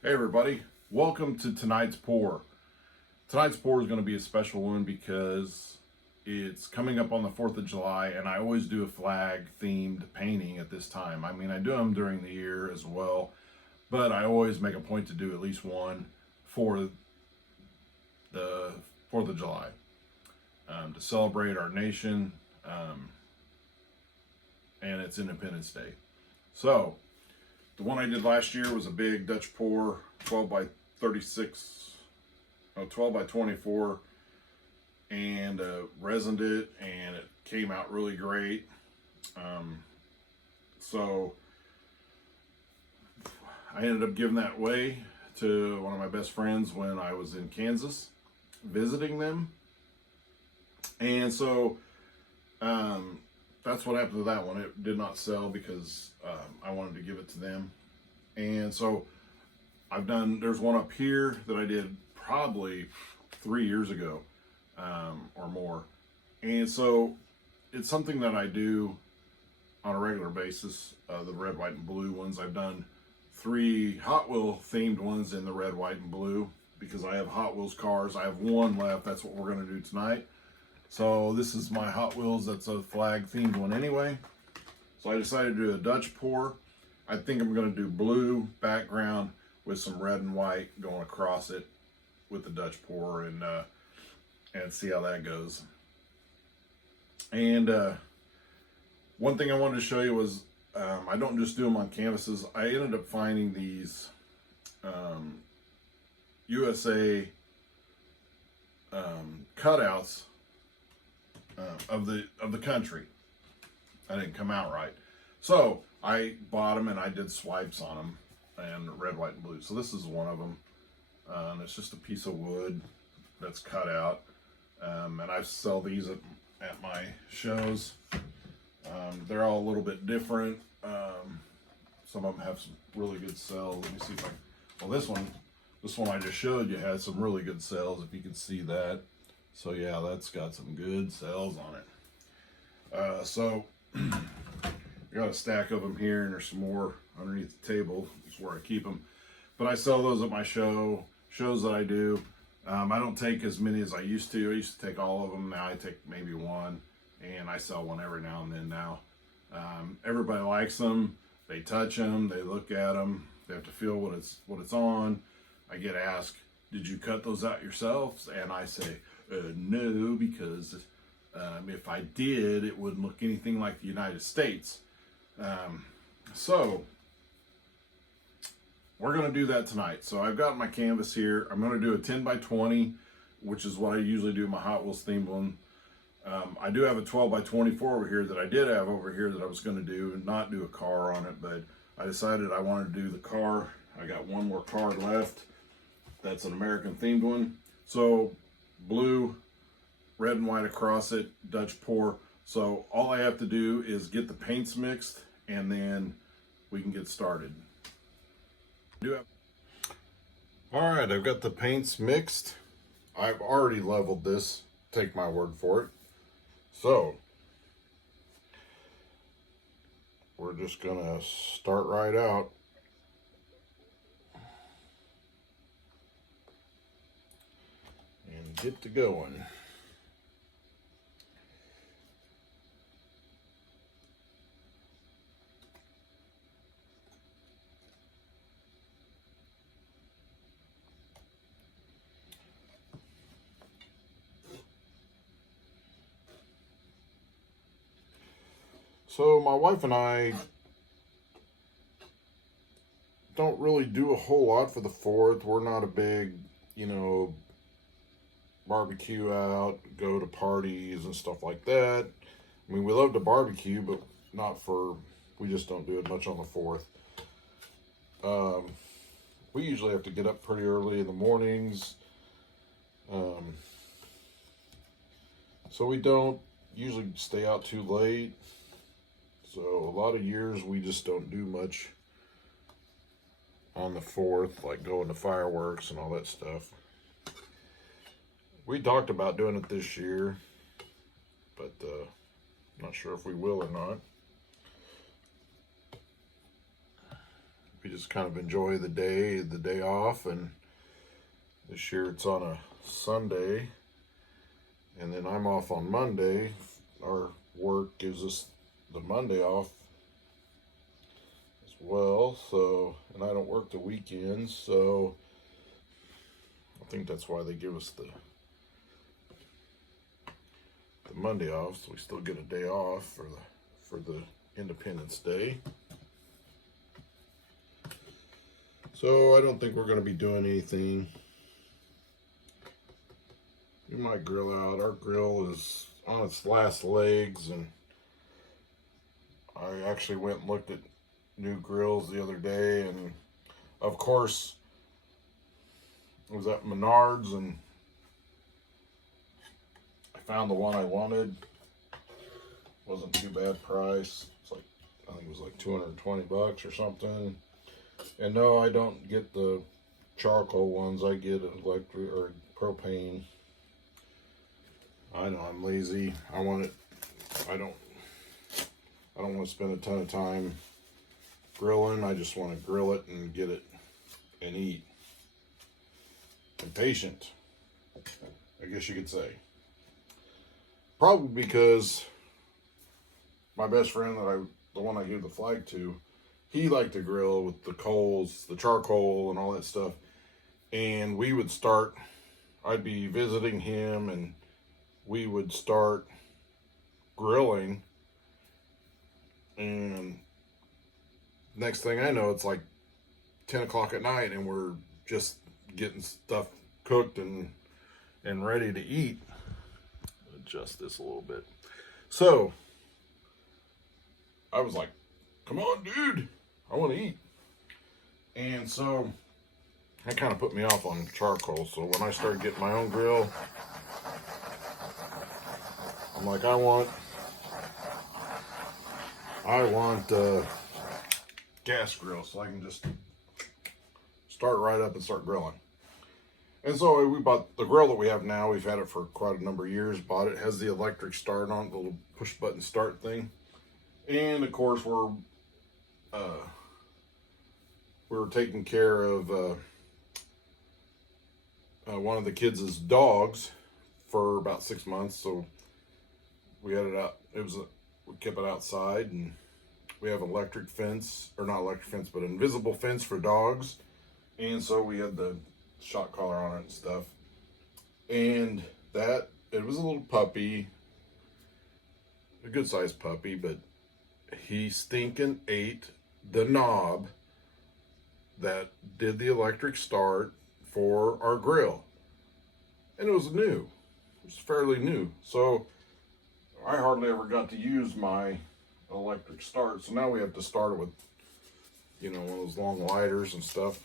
Hey everybody, welcome to tonight's pour. Tonight's pour is going to be a special one because it's coming up on the 4th of July and I always do a flag themed painting at this time. I mean, I do them during the year as well, but I always make a point to do at least one for the 4th of July to celebrate our nation and its Independence Day. So, the one I did last year was a big Dutch pour, 12 by 36, no, 12 by 24, and resined it, and it came out really great. So I ended up giving that away to one of my best friends when I was in Kansas visiting them. And so that's what happened to that one. It did not sell because I wanted to give it to them. And so there's one up here that I did probably 3 years ago or more. And so it's something that I do on a regular basis. The red, white, and blue ones. I've done 3 Hot Wheel themed ones in the red, white, and blue because I have Hot Wheels cars. I have one left. That's what we're going to do tonight. So this is my Hot Wheels. That's a flag themed one anyway. So I decided to do a Dutch pour. I think I'm going to do blue background with some red and white going across it with the Dutch pour and see how that goes. And one thing I wanted to show you was I don't just do them on canvases. I ended up finding these USA cutouts of the country. I didn't come out right, so I bought them and I did swipes on them, and red, white, and blue. So this is one of them. It's just a piece of wood that's cut out, and I sell these at my shows. They're all a little bit different. Some of them have some really good sales. Let me see if I. Well, this one I just showed you had some really good sales. If you can see that. So yeah, that's got some good sales on it. So I got a stack of them here, and there's some more underneath the table. That's where I keep them. But I sell those at my shows that I do. I don't take as many as I used to. I used to take all of them. Now I take maybe one, and I sell one every now and then now. Everybody likes them. They touch them. They look at them. They have to feel what it's on. I get asked, "Did you cut those out yourselves?" And I say, "No, because if I did, it wouldn't look anything like the United States." So we're going to do that tonight. So I've got my canvas here. I'm going to do a 10 by 20, which is what I usually do my Hot Wheels themed one. I do have a 12 by 24 over here that I did have over here that I was going to do and not do a car on it, but I decided I wanted to do the car. I got one more card left. That's an American themed one. So blue, red and white across it, Dutch pour. So all I have to do is get the paints mixed and then we can get started. All right, I've got the paints mixed. I've already leveled this, take my word for it. So we're just gonna start right out. And get to going. So my wife and I don't really do a whole lot for the 4th. We're not a big, barbecue out, go to parties and stuff like that. I mean, we love to barbecue, but we just don't do it much on the 4th. We usually have to get up pretty early in the mornings. So we don't usually stay out too late. So a lot of years we just don't do much on the 4th, like going to fireworks and all that stuff. We talked about doing it this year, but not sure if we will or not. we just kind of enjoy the day off. And this year it's on a Sunday, and then I'm off on Monday. Our work gives us the Monday off as well, so, and I don't work the weekends, so I think that's why they give us the Monday off, so we still get a day off for the Independence Day. So I don't think we're going to be doing anything. We might grill out. Our grill is on its last legs, and I actually went and looked at new grills the other day, and of course I was at Menards and I found the one I wanted. Wasn't too bad price. It's like, I think it was like 220 bucks or something. And no, I don't get the charcoal ones. I get electric or propane. I know I'm lazy. I don't want to spend a ton of time grilling. I just want to grill it and get it and eat. I'm patient, I guess you could say. Probably because my best friend the one I gave the flag to, he liked to grill with the coals, the charcoal and all that stuff. And we would start, I'd be visiting him and we would start grilling, and next thing I know, it's like 10 o'clock at night and we're just getting stuff cooked and ready to eat. Adjust this a little bit. So I was like, come on, dude, I want to eat. And so that kind of put me off on charcoal. So when I started getting my own grill, I'm like, I want gas grill so I can just start right up and start grilling. And so we bought the grill that we have now. We've had it for quite a number of years. Bought it, has the electric start on it, the little push button start thing. And of course we were taking care of one of the kids' dogs for about 6 months, so we had it out. We kept it outside, and we have electric fence, or not electric fence, but invisible fence for dogs. And so we had the shock collar on it and stuff. And it was a little puppy, a good sized puppy, but he stinking ate the knob that did the electric start for our grill. And it was new. It was fairly new. So I hardly ever got to use my electric start. So now we have to start it with, one of those long lighters and stuff.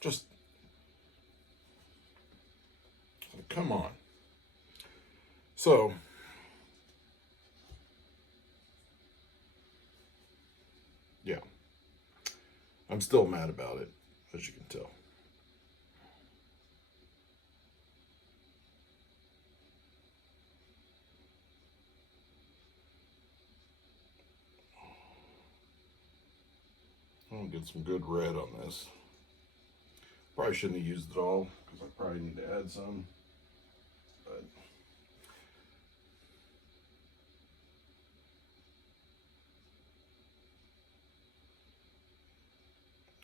Just, come on. So, yeah. I'm still mad about it, as you can tell. I'll get some good red on this. Probably shouldn't have used it all, because I probably need to add some. But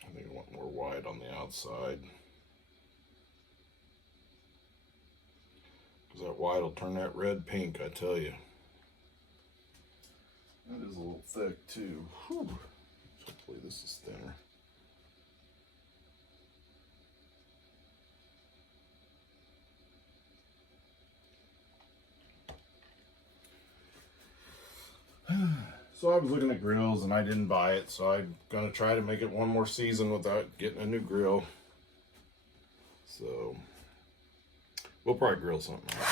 I think I want more white on the outside, because that white will turn that red pink, I tell you. That is a little thick too. Whew. Hopefully this is thinner. So I was looking at grills and I didn't buy it, so I'm gonna try to make it one more season without getting a new grill. So we'll probably grill something else.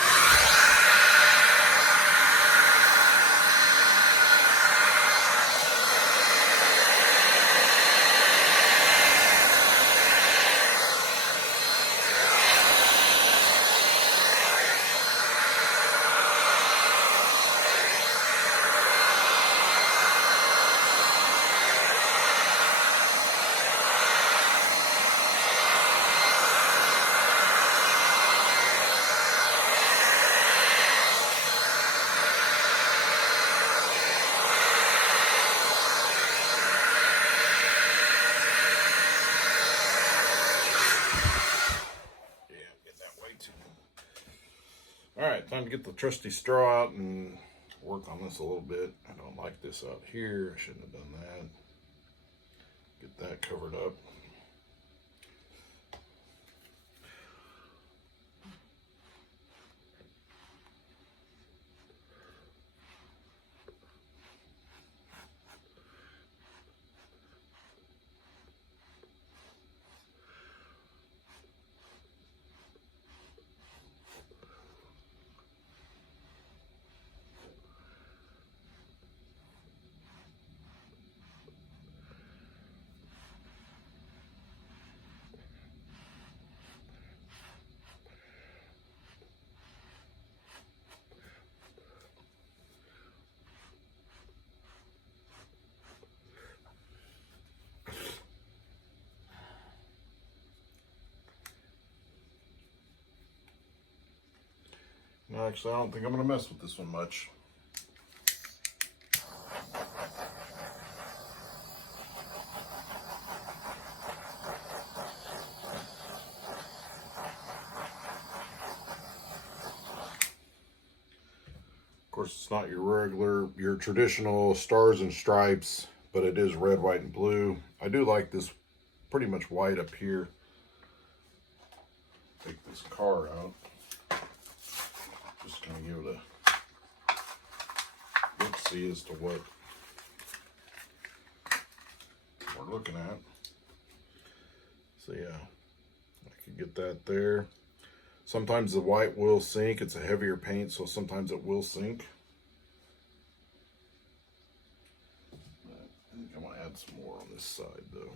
All right, time to get the trusty straw out and work on this a little bit. I don't like this out here. I shouldn't have done that. Get that covered up. No, actually, I don't think I'm going to mess with this one much. Of course, it's not your traditional stars and stripes, but it is red, white, and blue. I do like this pretty much white up here. Take this car out. Just gonna give it a look-see as to what we're looking at. So yeah, I could get that there. Sometimes the white will sink. It's a heavier paint, so sometimes it will sink. I think I'm gonna add some more on this side though.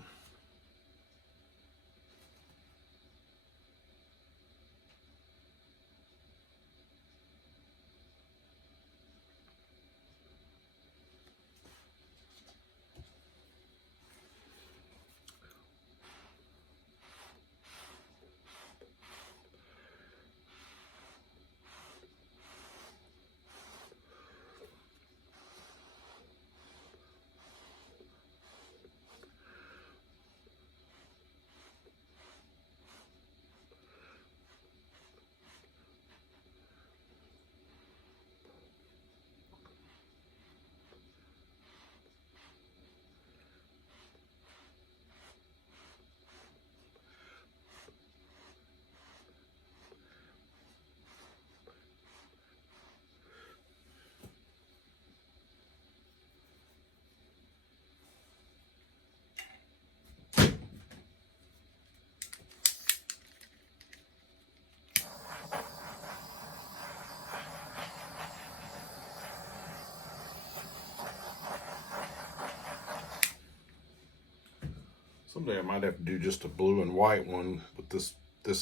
Someday I might have to do just a blue and white one, but this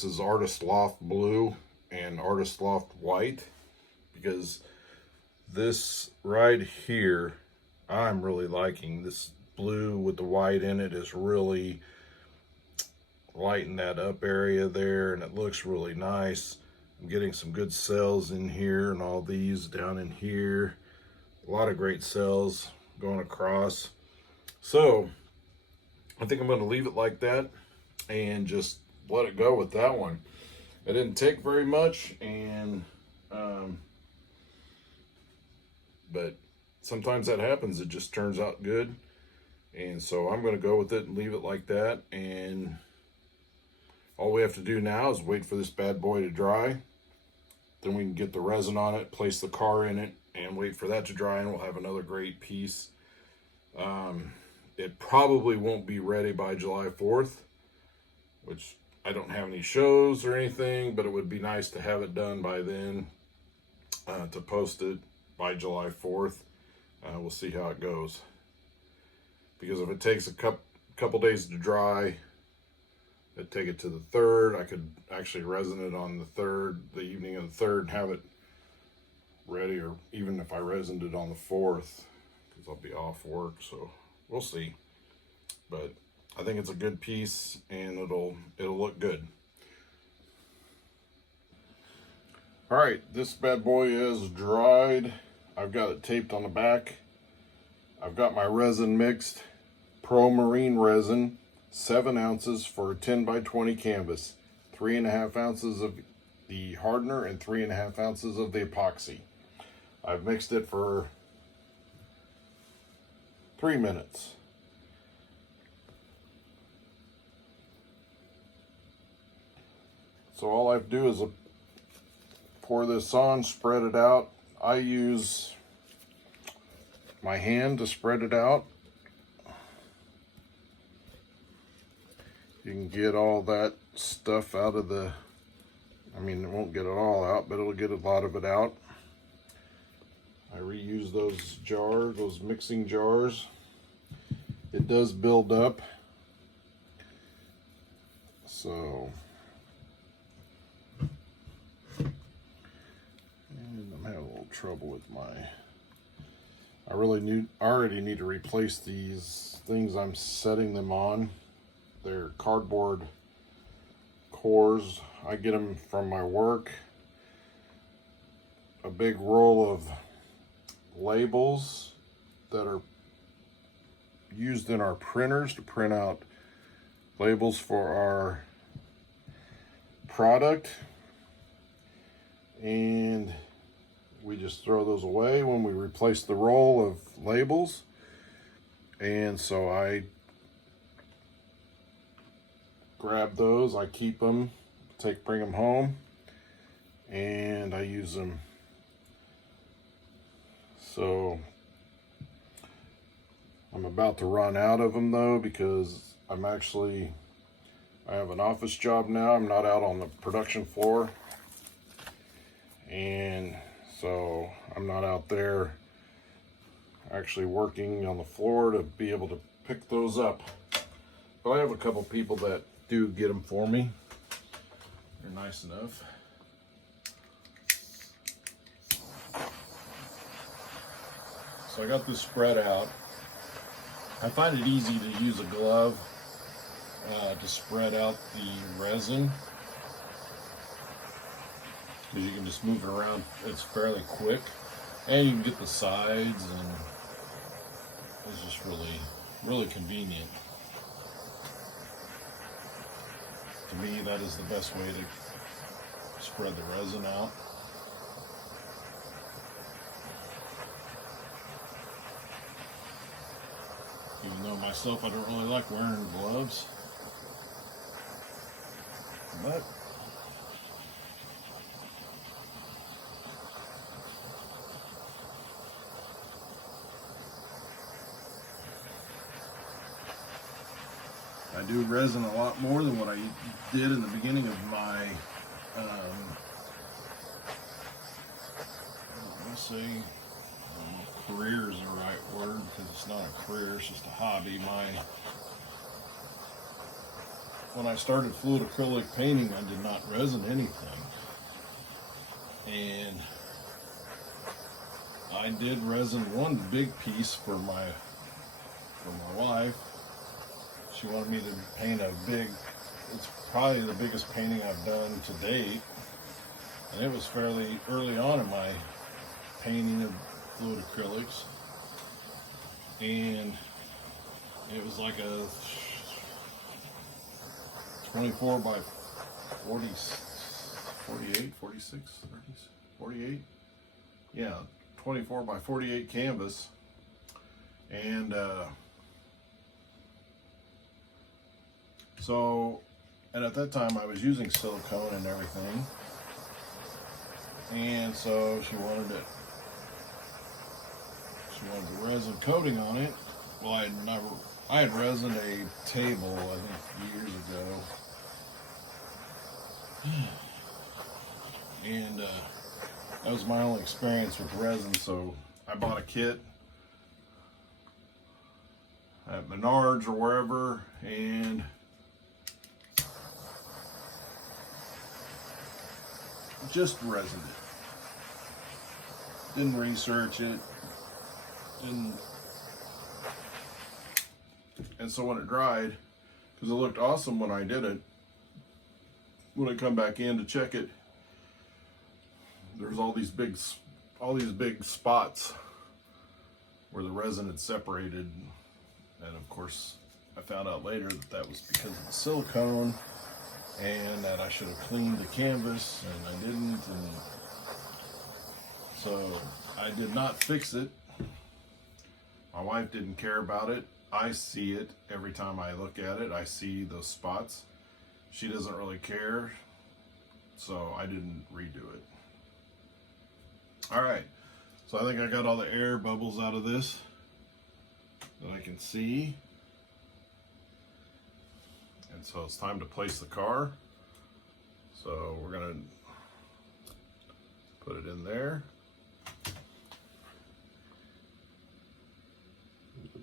is Artist Loft blue and Artist Loft white, because this right here, I'm really liking this blue with the white in it. Is really lighting that up area there, and it looks really nice. I'm getting some good cells in here, and all these down in here. A lot of great cells going across. So I think I'm going to leave it like that and just let it go with that one. It didn't take very much, and but sometimes that happens. It just turns out good, and so I'm going to go with it and leave it like that. And all we have to do now is wait for this bad boy to dry. Then we can get the resin on it, place the car in it, and wait for that to dry, and we'll have another great piece. It probably won't be ready by July 4th, which I don't have any shows or anything, but it would be nice to have it done by then, to post it by July 4th. We'll see how it goes. Because if it takes a couple days to dry, I'd take it to the 3rd. I could actually resin it on the 3rd, the evening of the 3rd, and have it ready, or even if I resined it on the 4th, because I'll be off work, so we'll see. But I think it's a good piece, and it'll look good. All right, this bad boy is dried. I've got it taped on the back. I've got my resin mixed, Pro Marine resin, 7 ounces for a 10 by 20 canvas, 3.5 ounces of the hardener and 3.5 ounces of the epoxy. I've mixed it for 3 minutes. So all I have to do is pour this on, spread it out. I use my hand to spread it out. You can get all that stuff out of the, I mean, it won't get it all out, but it'll get a lot of it out. I reuse those jars, those mixing jars. It does build up. So, and I'm having a little trouble with my, I already need to replace these things I'm setting them on. They're cardboard cores. I get them from my work. A big roll of labels that are used in our printers to print out labels for our product. And we just throw those away when we replace the roll of labels. And so I grab those, I keep them, bring them home, and I use them. So I'm about to run out of them though, because I have an office job now. I'm not out on the production floor, and so I'm not out there actually working on the floor to be able to pick those up. But I have a couple people that do get them for me. They're nice enough. So I got this spread out. I find it easy to use a glove to spread out the resin, because you can just move it around. It's fairly quick, and you can get the sides, and it's just really convenient. To me, that is the best way to spread the resin out. Even though myself, I don't really like wearing gloves. But I do resin a lot more than what I did in the beginning of my, let's see, career is the right word, because it's not a career, it's just a hobby. When I started fluid acrylic painting, I did not resin anything. And I did resin one big piece for my wife. She wanted me to paint it's probably the biggest painting I've done to date. And it was fairly early on in my painting of fluid acrylics. And it was like a 24 by 40, 48, 46, 30, 48. Yeah, 24 by 48 canvas. And and at that time I was using silicone and everything. And so she wanted the resin coating on it. Well, I had resined a table, I think, years ago. And that was my only experience with resin, so I bought a kit at Menards or wherever, and just resined it. Didn't research it. And so when it dried, because it looked awesome when I did it, when I come back in to check it, there's all these big spots where the resin had separated. And of course, I found out later that was because of the silicone. and that I should have cleaned the canvas, and I didn't, and so I did not fix it. My wife didn't care about it. I see it every time I look at it. I see those spots. She doesn't really care, so I didn't redo it. All right, so I think I got all the air bubbles out of this that I can see. And so it's time to place the car. So we're gonna put it in there.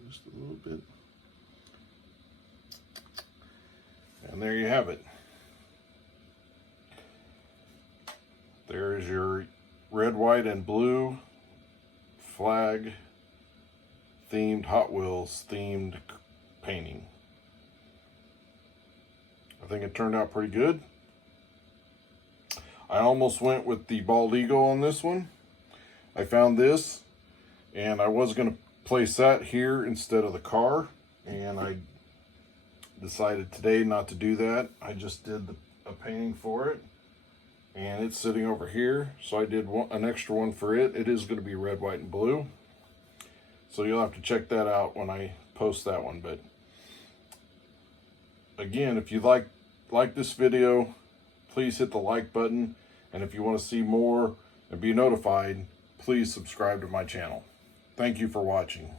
Just a little bit. And there you have it. There's your red, white, and blue flag themed Hot Wheels themed painting. I think it turned out pretty good. I almost went with the bald eagle on this one. I found this, and I was going to place that here instead of the car, and I decided today not to do that. I just did a painting for it, and it's sitting over here, so I did an extra one for it. It is going to be red, white, and blue, so you'll have to check that out when I post that one. But again, if you like this video, please hit the like button, and if you want to see more and be notified, please subscribe to my channel. Thank you for watching.